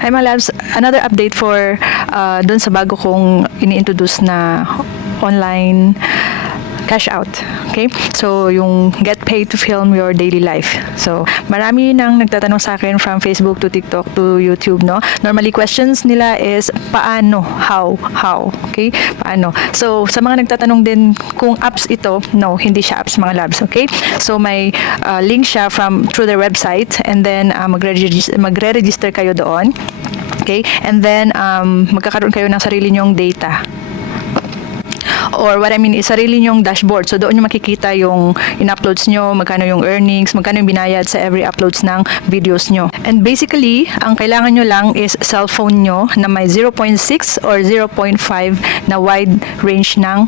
Hi mga labs, another update for dun sa bago kong ini-introduce na online cash out. Okay? So, yung get paid to film your daily life. So, marami nang nagtatanong sa akin from Facebook to TikTok to YouTube, no? Normally, questions nila is, paano? How? Okay? Paano? So, sa mga nagtatanong din kung apps ito, no, hindi siya apps mga labs, okay? So, may link siya through their website and then magre-register kayo doon. Okay? And then, magkakaroon kayo ng sarili nyong data. Or what I mean is sarili nyong dashboard. So doon nyo makikita yung in-uploads nyo, magkano yung earnings, magkano yung binayad sa every uploads ng videos nyo. And basically, ang kailangan nyo lang is cellphone nyo na may 0.6 or 0.5 na wide range ng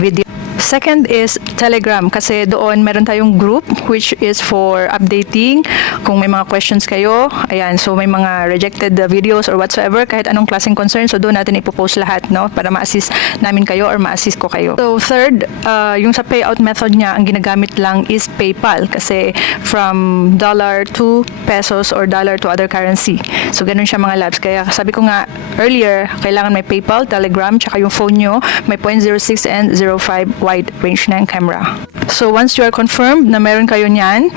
video. Second is Telegram kasi doon meron tayong group which is for updating kung may mga questions kayo. Ayan, so may mga rejected videos or whatsoever, kahit anong klaseng concern, so doon natin ipopost lahat, no, para ma-assist namin kayo or ma-assist ko kayo. So third, yung sa payout method niya, ang ginagamit lang is PayPal kasi from dollar to pesos or dollar to other currency. So ganun siya mga labs. Kaya sabi ko nga earlier, kailangan may PayPal, Telegram, tsaka yung phone nyo may 0.06 and 0.5 wide range na yung camera. So once you are confirmed na meron kayo niyan,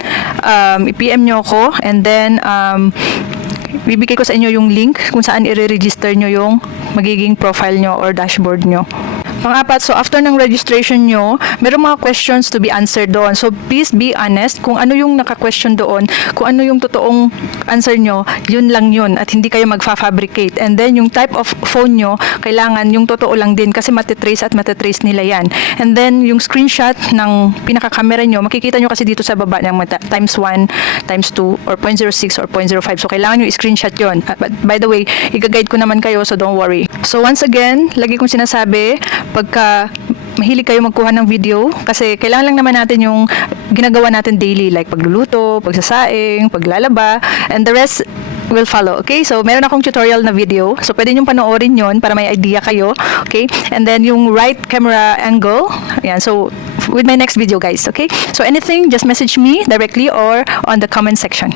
i-PM nyo ako and then bibigay ko sa inyo yung link kung saan i-register nyo yung magiging profile nyo or dashboard nyo. Pang-apat, so after ng registration nyo, meron mga questions to be answered doon. So please be honest kung ano yung naka-question doon, kung ano yung totoong answer nyo, yun lang yun at hindi kayo magfa-fabricate. And then yung type of phone nyo, kailangan yung totoo lang din kasi matitrace nila yan. And then yung screenshot ng pinaka-camera nyo, makikita nyo kasi dito sa baba ng times 1, times 2, or 0.06 or 0.05. So kailangan nyo i-screenshot yun. But by the way, i-guide ko naman kayo so don't worry. So once again, lagi kong sinasabi, pagka mahilig kayo magkuha ng video kasi kailangan lang naman natin yung ginagawa natin daily like pagluluto, pagsasaing, paglalaba, and the rest will follow. Okay? So, meron akong tutorial na video. So, pwede nyo panoorin yon para may idea kayo. Okay? And then, yung right camera angle. Ayan. So, with my next video, guys. Okay? So, anything, just message me directly or on the comment section.